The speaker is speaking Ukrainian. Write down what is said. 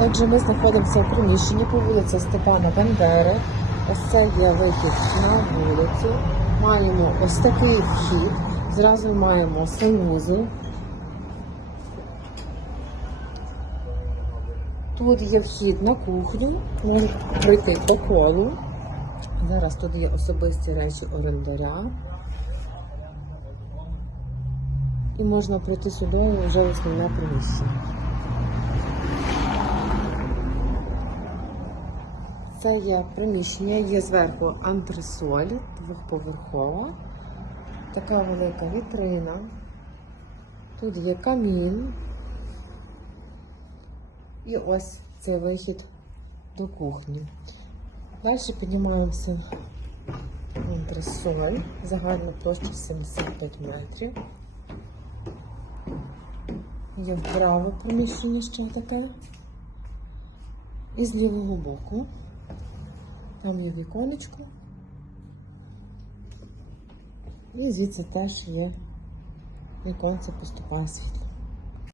Отже, ми знаходимося в приміщенні по вулиці Степана Бандери. Ось це є вихід на вулицю. Маємо ось такий вхід. Зразу маємо санвузол. Тут є вхід на кухню, можна пройти по колу. Зараз тут є особисті речі орендаря. І можна пройти сюди вже в основне приміщення. Це є приміщення, є зверху антресоль двохповерхова, така велика вітрина. Тут є камін. І ось цей вихід до кухні. Далі піднімаємося в антресоль. Загальна площа 75 метрів. Є вправо приміщення ще таке. І з лівого боку. Там є віконечко. І звідси теж є віконце поступає світло.